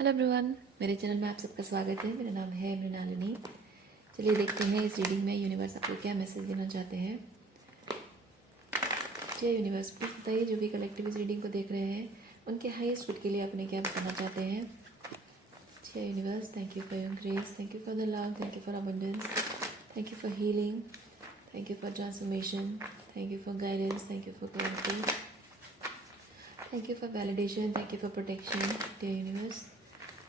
Hello everyone, मेरे channel में आप सबका स्वागत है। मेरा नाम है मृणालिनी। चलिए देखते हैं इस रीडिंग में यूनिवर्स आपको क्या मैसेज देना चाहते हैं। जय यूनिवर्स, प्लीज बताइए जो भी कलेक्टिव इस रीडिंग को देख रहे हैं उनके हाईएस्ट गुड के लिए आपने क्या बताना चाहते हैं। जय universe, thank you for your grace, thank you for the love, thank you for abundance, thank you for healing, thank you for transformation, thank you for guidance, thank you for clarity, thank you for validation, thank you for protection. जय universe,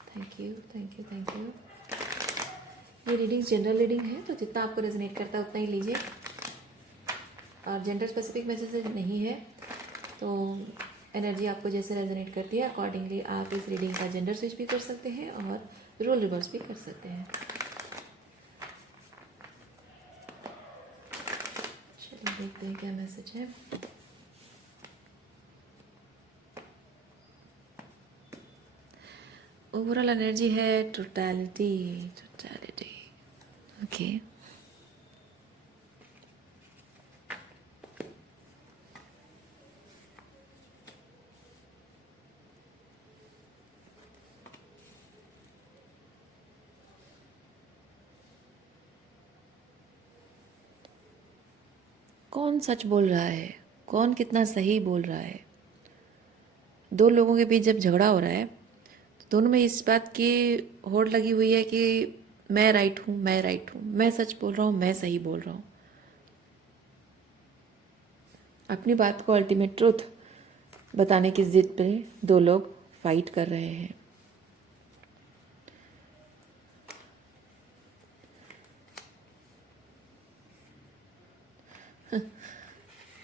thank you thank you thank you. ये reading general reading है, तो जितना आपको resonate करता है उतना ही लीजिए, और जेंडर स्पेसिफिक मैसेज नहीं है, तो एनर्जी आपको जैसे रेजोनेट करती है अकॉर्डिंगली आप इस रीडिंग का जेंडर स्विच भी कर सकते हैं और रोल रिवर्स भी कर सकते हैं। चलिए देखते हैं क्या मैसेज है। ओवरऑल एनर्जी है टोटलिटी। Totality, okay. कौन सच बोल रहा है, कौन कितना सही बोल रहा है। दो लोगों के बीच जब झगड़ा हो रहा है तो दोनों में इस बात की होड़ लगी हुई है कि मैं राइट हूँ, मैं राइट हूँ, मैं सच बोल रहा हूँ, मैं सही बोल रहा हूँ। अपनी बात को अल्टीमेट ट्रूथ बताने की जिद पे दो लोग फाइट कर रहे हैं।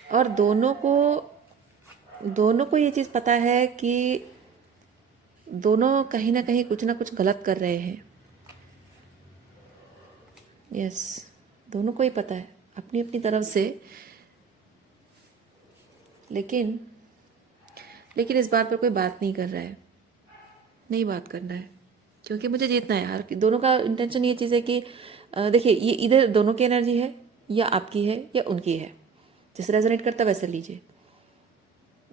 और दोनों को ये चीज़ पता है कि दोनों कहीं ना कुछ गलत कर रहे हैं। यस, दोनों को ही पता है अपनी अपनी तरफ से, लेकिन इस बात पर कोई बात नहीं कर रहा है, नहीं बात करना है, क्योंकि मुझे जीतना है। हर दोनों का इंटेंशन ये चीज़ है कि देखिए, ये इधर दोनों की एनर्जी है, या आपकी है या उनकी है, जिससे रेजोनेट करता है वैसे लीजिए।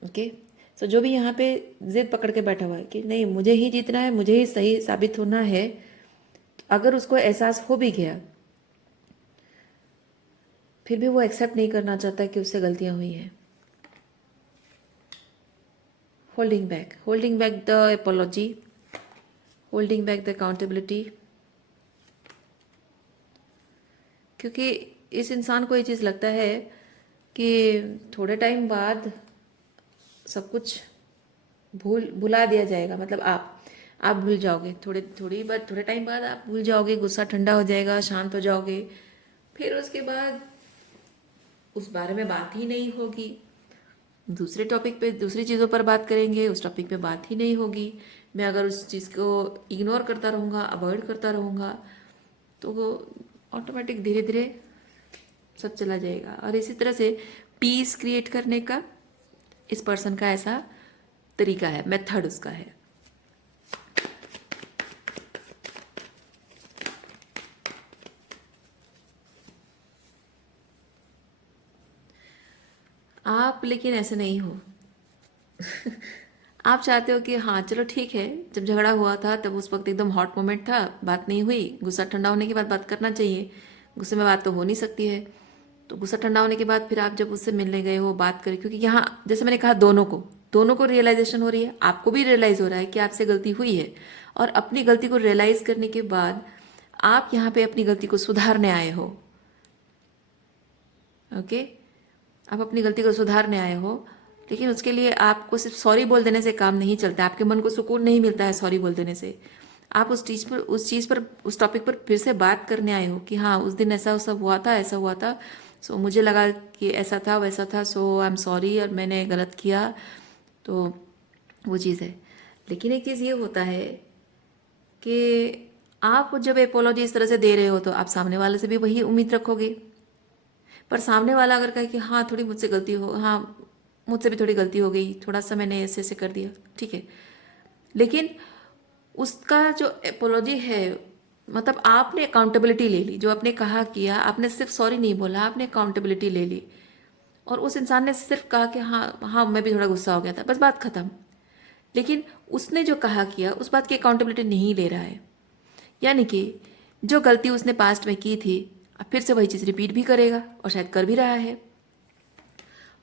ओके, सो जो भी यहाँ पे जिद पकड़ के बैठा हुआ है कि नहीं मुझे ही जीतना है, मुझे ही सही साबित होना है, अगर उसको एहसास हो भी गया फिर भी वो एक्सेप्ट नहीं करना चाहता कि उससे गलतियां हुई हैं। Holding back the apiology, holding back the accountability, क्योंकि इस इंसान को ये चीज़ लगता है कि थोड़े टाइम बाद सब कुछ भुला दिया जाएगा। मतलब आप भूल जाओगे, थोड़े टाइम बाद आप भूल जाओगे, गुस्सा ठंडा हो जाएगा, शांत हो जाओगे, फिर उसके बाद उस बारे में बात ही नहीं होगी, दूसरे टॉपिक पे दूसरी चीज़ों पर बात करेंगे, उस टॉपिक पे बात ही नहीं होगी। मैं अगर उस चीज़ को इग्नोर करता रहूँगा, अवॉइड करता रहूँगा, तो वो ऑटोमेटिक धीरे धीरे सब चला जाएगा। और इसी तरह से पीस क्रिएट करने का इस पर्सन का ऐसा तरीका है, मेथड उसका है। आप लेकिन ऐसे नहीं हो। आप चाहते हो कि हाँ चलो ठीक है, जब झगड़ा हुआ था तब उस वक्त एकदम हॉट मोमेंट था, बात नहीं हुई, गुस्सा ठंडा होने के बाद बात करना चाहिए, गुस्से में बात तो हो नहीं सकती है। तो गुस्सा ठंडा होने के बाद फिर आप जब उससे मिलने गए हो, बात करें, क्योंकि यहाँ जैसे मैंने कहा दोनों को रियलाइजेशन हो रही है, आपको भी रियलाइज हो रहा है कि आपसे गलती हुई है, और अपनी गलती को रियलाइज करने के बाद आप यहाँ पे अपनी गलती को सुधारने आए हो। ओके, आप अपनी गलती को सुधारने आए हो, लेकिन उसके लिए आपको सिर्फ सॉरी बोल देने से काम नहीं चलता, आपके मन को सुकून नहीं मिलता है सॉरी बोल देने से। आप उस टॉपिक पर फिर से बात करने आए हो कि हाँ उस दिन ऐसा सब हुआ था, ऐसा हुआ था, सो मुझे लगा कि ऐसा था वैसा था, सो आई एम सॉरी, और मैंने गलत किया, तो वो चीज़ है। लेकिन एक चीज़ ये होता है कि आप जब एपोलॉजी इस तरह से दे रहे हो तो आप सामने वाले से भी वही उम्मीद रखोगे, पर सामने वाला अगर कहे कि हाँ थोड़ी मुझसे गलती हो, हाँ मुझसे भी थोड़ी गलती हो गई, थोड़ा सा मैंने ऐसे ऐसे कर दिया, ठीक है, लेकिन उसका जो एपोलॉजी है, मतलब आपने अकाउंटेबिलिटी ले ली, जो आपने कहा किया, आपने सिर्फ सॉरी नहीं बोला, आपने अकाउंटेबिलिटी ले ली, और उस इंसान ने सिर्फ कहा कि हाँ हाँ मैं भी थोड़ा गुस्सा हो गया था, बस बात खत्म। लेकिन उसने जो कहा किया उस बात की अकाउंटेबिलिटी नहीं ले रहा है। यानी कि जो गलती उसने पास्ट में की थी अब फिर से वही चीज़ रिपीट भी करेगा और शायद कर भी रहा है।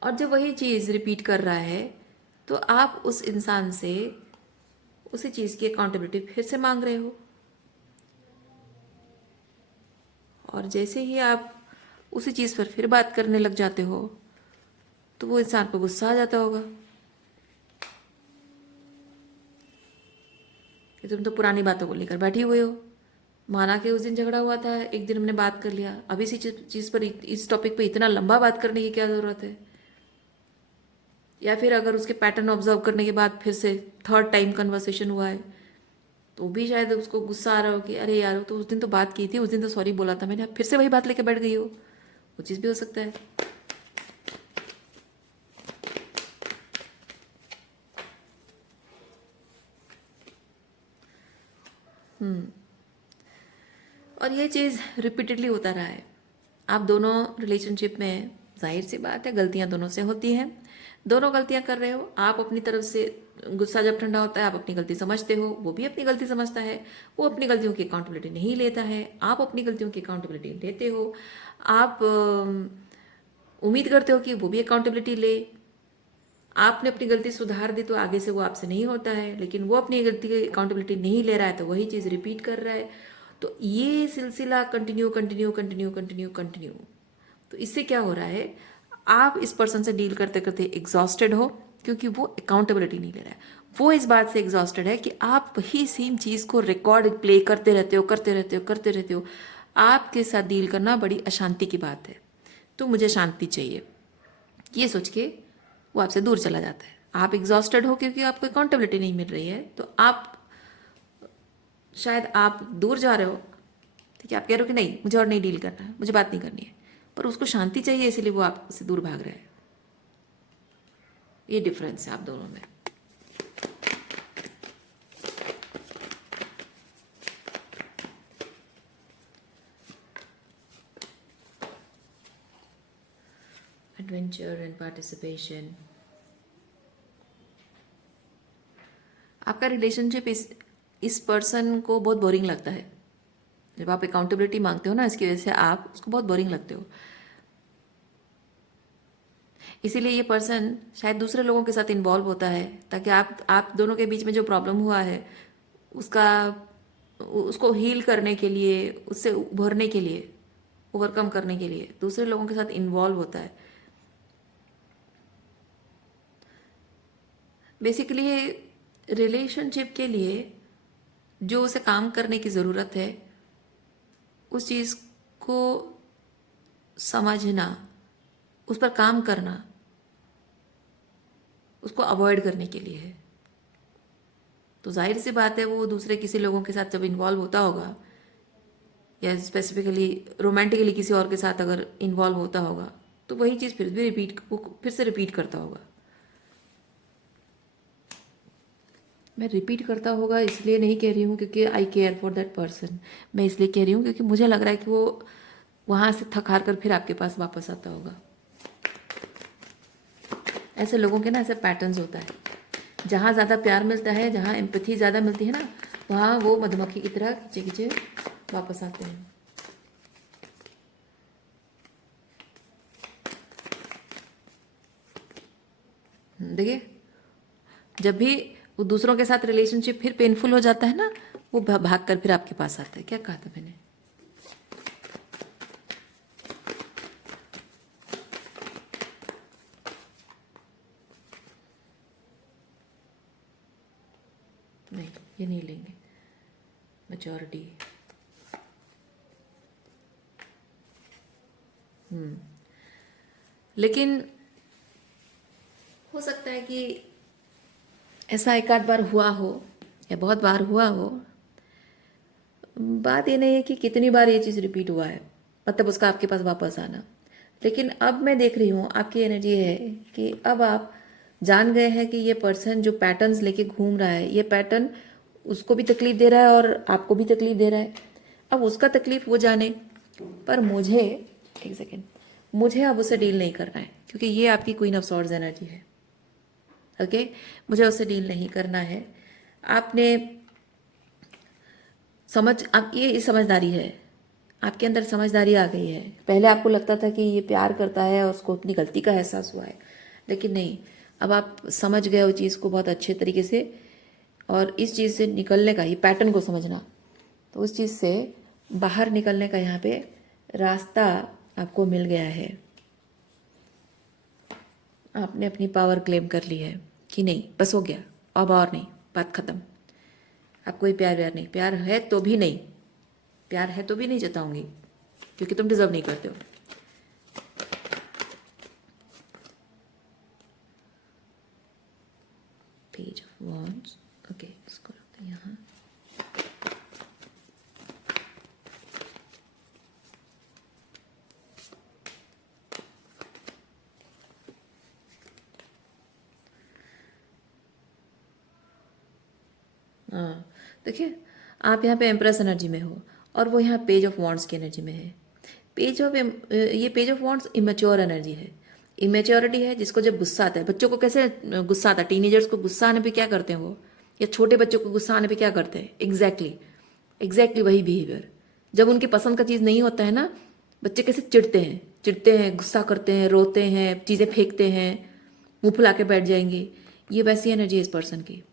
और जब वही चीज़ रिपीट कर रहा है तो आप उस इंसान से उसी चीज़ की अकाउंटेबिलिटी फिर से मांग रहे हो। और जैसे ही आप उसी चीज़ पर फिर बात करने लग जाते हो तो वो इंसान को गुस्सा आ जाता होगा कि तुम तो पुरानी बातों को लेकर बैठी हुए हो। माना कि उस दिन झगड़ा हुआ था, एक दिन हमने बात कर लिया, अब इसी चीज़ पर इस टॉपिक पे इतना लंबा बात करने की क्या ज़रूरत है। या फिर अगर उसके पैटर्न ऑब्जर्व करने के बाद फिर से थर्ड टाइम कन्वर्सेशन हुआ है तो भी शायद उसको गुस्सा आ रहा हो कि अरे यार तो उस दिन तो बात की थी, उस दिन तो सॉरी बोला था मैंने, अब फिर से वही बात लेके बैठ गई हो। वो चीज़ भी हो सकता है। और ये चीज़ रिपीटेडली होता रहा है। आप दोनों रिलेशनशिप में, जाहिर सी बात है गलतियां दोनों से होती हैं, दोनों गलतियां कर रहे हो। आप अपनी तरफ से गुस्सा जब ठंडा होता है आप अपनी गलती समझते हो, वो भी अपनी गलती समझता है। वो अपनी गलतियों की अकाउंटेबिलिटी नहीं लेता है, आप अपनी गलतियों की अकाउंटेबिलिटी लेते हो। आप उम्मीद करते हो कि वो भी अकाउंटेबिलिटी ले। आपने अपनी गलती सुधार दी तो आगे से वो आपसे नहीं होता है, लेकिन वो अपनी गलती की अकाउंटेबिलिटी नहीं ले रहा है तो वही चीज़ रिपीट कर रहा है। तो ये सिलसिला continue continue continue continue continue. तो इससे क्या हो रहा है, आप इस पर्सन से डील करते करते एग्जॉस्टेड हो क्योंकि वो अकाउंटेबिलिटी नहीं ले रहा है। वो इस बात से एग्जॉस्टेड है कि आप वही सेम चीज़ को रिकॉर्ड प्ले करते रहते हो करते रहते हो करते रहते हो। आपके साथ डील करना बड़ी अशांति की बात है, तो मुझे शांति चाहिए, ये सोच के वो आपसे दूर चला जाता है। आप एग्जॉस्टेड हो क्योंकि आपको अकाउंटेबिलिटी नहीं मिल रही है, तो आप शायद आप दूर जा रहे हो, ठीक है, आप कह रहे हो कि नहीं मुझे और नहीं डील करना है, मुझे बात नहीं करनी है, पर उसको शांति चाहिए इसीलिए वो आपसे दूर भाग रहा है। ये डिफरेंस है आप दोनों में। Adventure and participation. आपका रिलेशनशिप इस पर्सन को बहुत बोरिंग लगता है। जब आप अकाउंटेबिलिटी मांगते हो ना, इसकी वजह से आप उसको बहुत बोरिंग लगते हो। इसीलिए ये पर्सन शायद दूसरे लोगों के साथ इन्वॉल्व होता है ताकि आप दोनों के बीच में जो प्रॉब्लम हुआ है उसका उसको हील करने के लिए, उससे उभरने के लिए, ओवरकम करने के लिए दूसरे लोगों के साथ इन्वॉल्व होता है। बेसिकली रिलेशनशिप के लिए जो उसे काम करने की ज़रूरत है उस चीज़ को समझना, उस पर काम करना, उसको अवॉइड करने के लिए है। तो जाहिर सी बात है वो दूसरे किसी लोगों के साथ जब इन्वॉल्व होता होगा या स्पेसिफिकली रोमांटिकली किसी और के साथ अगर इन्वॉल्व होता होगा तो वही चीज़ फिर से रिपीट करता होगा। मैं रिपीट करता होगा इसलिए नहीं कह रही हूँ क्योंकि आई केयर फॉर दैट पर्सन, मैं इसलिए कह रही हूँ क्योंकि मुझे लग रहा है कि वो वहाँ से थक हार कर फिर आपके पास वापस आता होगा। ऐसे लोगों के ना ऐसे पैटर्न्स होता है, जहाँ ज़्यादा प्यार मिलता है, जहाँ एम्पैथी ज़्यादा मिलती है ना, वहाँ वो मधुमक्खी की तरह खींचे खींचे वापस आते हैं। देखिए, जब भी वो दूसरों के साथ रिलेशनशिप फिर पेनफुल हो जाता है ना, वो भाग कर फिर आपके पास आता है। क्या कहा था मैंने? नहीं, ये नहीं लेंगे मेजॉरिटी। लेकिन हो सकता है कि ऐसा एक आध बार हुआ हो या बहुत बार हुआ हो। बात ये नहीं है कि कितनी बार ये चीज़ रिपीट हुआ है, मतलब उसका आपके पास वापस आना। लेकिन अब मैं देख रही हूँ आपकी एनर्जी है कि अब आप जान गए हैं कि ये पर्सन जो पैटर्न्स लेके घूम रहा है, ये पैटर्न उसको भी तकलीफ दे रहा है और आपको भी तकलीफ दे रहा है। अब उसका तकलीफ वो जाने, पर मुझे, एक सेकेंड, मुझे अब उसे डील नहीं करना है क्योंकि ये आपकी क्वीन ऑफ सॉर्ड्स एनर्जी है। ओके, मुझे उससे डील नहीं करना है। आपने आप ये समझदारी है, आपके अंदर समझदारी आ गई है। पहले आपको लगता था कि ये प्यार करता है और उसको अपनी गलती का एहसास हुआ है, लेकिन नहीं, अब आप समझ गए वो चीज़ को बहुत अच्छे तरीके से। और इस चीज़ से निकलने का, ये पैटर्न को समझना, तो उस चीज़ से बाहर निकलने का यहाँ पे रास्ता आपको मिल गया है। आपने अपनी पावर क्लेम कर ली है कि नहीं, बस हो गया, अब और नहीं, बात खत्म। आप कोई प्यार व्यार नहीं, प्यार है तो भी नहीं, प्यार है तो भी नहीं जताऊंगी, क्योंकि तुम डिजर्व नहीं करते हो। पेज ऑफ वॉन्ड्स, ओके, इसको रखते हैं यहाँ। हाँ, देखिए, आप यहाँ पे एम्प्रेस एनर्जी में हो और वो यहाँ पेज ऑफ वॉन्ड्स की एनर्जी में है। ये page of wands immature energy है, इमेच्योरिटी है। जिसको जब गुस्सा आता है, बच्चों को कैसे गुस्सा आता है, टीनेजर्स को गुस्सा आने पे क्या करते हैं वो, या छोटे बच्चों को गुस्सा आने पे क्या करते हैं, एग्जैक्टली वही बिहेवियर। जब उनकी पसंद का चीज़ नहीं होता है ना, बच्चे कैसे चिढ़ते हैं, गुस्सा करते हैं, रोते हैं, चीज़ें फेंकते हैं, मुंह फुला के बैठ जाएंगे। ये वैसी एनर्जी है इस पर्सन की।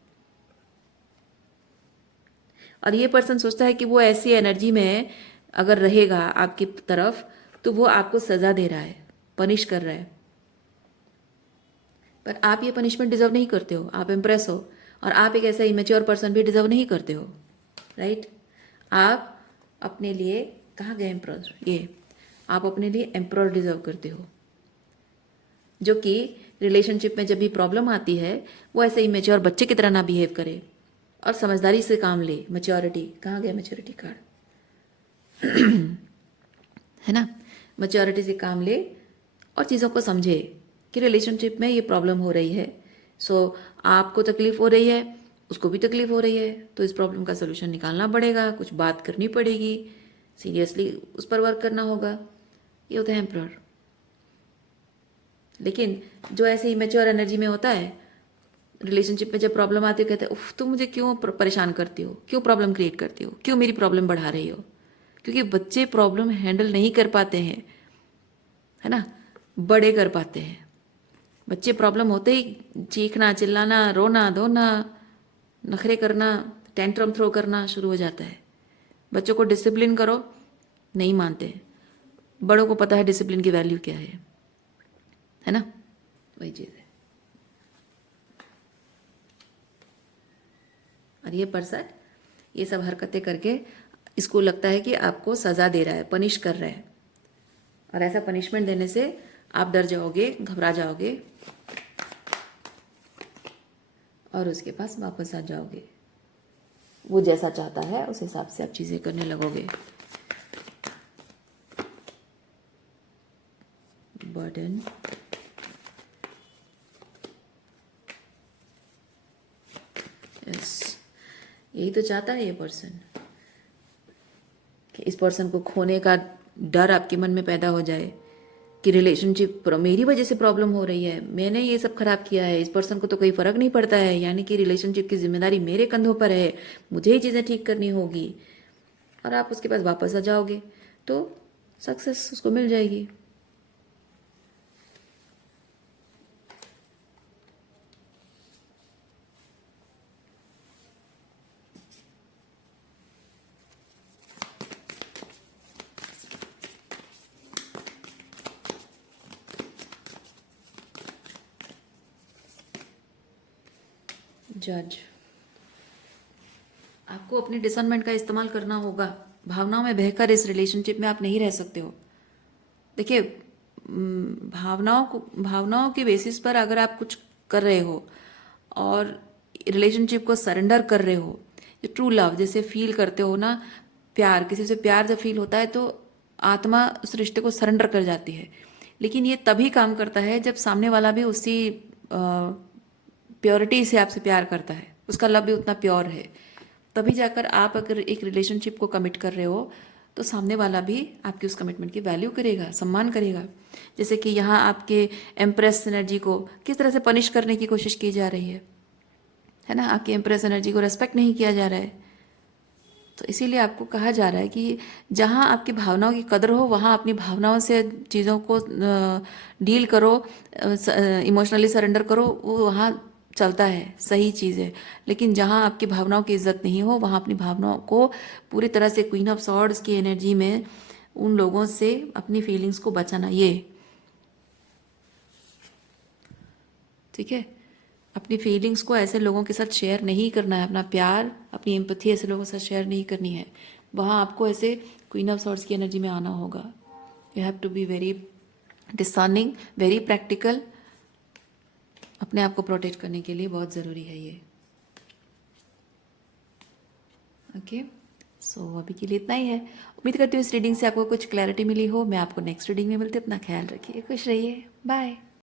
और ये पर्सन सोचता है कि वो ऐसी एनर्जी में अगर रहेगा आपकी तरफ, तो वो आपको सज़ा दे रहा है, पनिश कर रहा है। पर आप ये पनिशमेंट डिजर्व नहीं करते हो, आप इम्प्रेस हो, और आप एक ऐसा इमेच्योर पर्सन भी डिजर्व नहीं करते हो, राइट। आप अपने लिए, कहाँ गए एम्प्रोर, ये आप अपने लिए एम्प्रोर डिजर्व करते हो, जो कि रिलेशनशिप में जब भी प्रॉब्लम आती है वो ऐसे इमेच्योर बच्चे की तरह ना बिहेव करे और समझदारी से काम ले। मैच्योरिटी, कहाँ गया मैच्योरिटी कार्ड, है ना, मैच्योरिटी से काम ले और चीज़ों को समझे कि रिलेशनशिप में ये प्रॉब्लम हो रही है। सो आपको तकलीफ हो रही है, उसको भी तकलीफ हो रही है, तो इस प्रॉब्लम का सोल्यूशन निकालना पड़ेगा, कुछ बात करनी पड़ेगी, सीरियसली उस पर वर्क करना होगा। ये होता है एम्प्रर। लेकिन जो ऐसे इमेच्योर एनर्जी में होता है, रिलेशनशिप में जब प्रॉब्लम आती है, कहते हैं उफ, तुम मुझे क्यों परेशान करती हो, क्यों प्रॉब्लम क्रिएट करती हो, क्यों मेरी प्रॉब्लम बढ़ा रही हो। क्योंकि बच्चे प्रॉब्लम हैंडल नहीं कर पाते हैं, है ना, बड़े कर पाते हैं। बच्चे प्रॉब्लम होते ही चीखना, चिल्लाना, रोना धोना, नखरे करना, टेंट्रम थ्रो करना शुरू हो जाता है। बच्चों को डिसिप्लिन करो, नहीं मानते। बड़ों को पता है डिसिप्लिन की वैल्यू क्या है ना, वही चीज़ है। और ये पर्सन ये सब हरकतें करके इसको लगता है कि आपको सज़ा दे रहा है, पनिश कर रहा है, और ऐसा पनिशमेंट देने से आप डर जाओगे, घबरा जाओगे और उसके पास वापस आ जाओगे। वो जैसा चाहता है उस हिसाब से आप चीज़ें करने लगोगे। बर्डन, यस, यही तो चाहता है ये पर्सन, कि इस पर्सन को खोने का डर आपके मन में पैदा हो जाए, कि रिलेशनशिप मेरी वजह से प्रॉब्लम हो रही है, मैंने ये सब खराब किया है, इस पर्सन को तो कोई फर्क नहीं पड़ता है, यानी कि रिलेशनशिप की जिम्मेदारी मेरे कंधों पर है, मुझे ही चीज़ें ठीक करनी होगी। और आप उसके पास वापस आ जाओगे तो सक्सेस उसको मिल जाएगी। जज, आपको अपने डिसर्नमेंट का इस्तेमाल करना होगा। भावनाओं में बहकर इस रिलेशनशिप में आप नहीं रह सकते हो। देखिए, भावनाओं की बेसिस पर अगर आप कुछ कर रहे हो और रिलेशनशिप को सरेंडर कर रहे हो, जो ट्रू लव जैसे फील करते हो ना, प्यार, किसी से प्यार जब फील होता है तो आत्मा उस रिश्ते को सरेंडर कर जाती है। लेकिन ये तभी काम करता है जब सामने वाला भी उसी प्योरिटी से आपसे प्यार करता है, उसका लव भी उतना प्योर है। तभी जाकर आप अगर एक रिलेशनशिप को कमिट कर रहे हो तो सामने वाला भी आपकी उस कमिटमेंट की वैल्यू करेगा, सम्मान करेगा। जैसे कि यहाँ आपके एम्प्रेस एनर्जी को किस तरह से पनिश करने की कोशिश की जा रही है ना, आपकी एम्प्रेस एनर्जी को रेस्पेक्ट नहीं किया जा रहा है। तो इसीलिए आपको कहा जा रहा है कि जहाँ आपकी भावनाओं की कदर हो वहाँ अपनी भावनाओं से चीज़ों को डील करो, इमोशनली सरेंडर करो, वो वहाँ चलता है, सही चीज़ है। लेकिन जहाँ आपकी भावनाओं की इज्जत नहीं हो वहाँ अपनी भावनाओं को पूरी तरह से क्वीन ऑफ सॉर्ड्स की एनर्जी में उन लोगों से अपनी फीलिंग्स को बचाना, ये ठीक है। अपनी फीलिंग्स को ऐसे लोगों के साथ शेयर नहीं करना है, अपना प्यार, अपनी एम्पथी ऐसे लोगों के साथ शेयर नहीं करनी है। वहाँ आपको ऐसे क्वीन ऑफ सॉर्ड्स की एनर्जी में आना होगा। You have to be very discerning, very practical. अपने आप को प्रोटेक्ट करने के लिए बहुत ज़रूरी है ये। ओके, सो अभी के लिए इतना ही है। उम्मीद करती हूँ इस रीडिंग से आपको कुछ क्लैरिटी मिली हो। मैं आपको नेक्स्ट रीडिंग में मिलती हूँ। अपना ख्याल रखिए, खुश रहिए, बाय।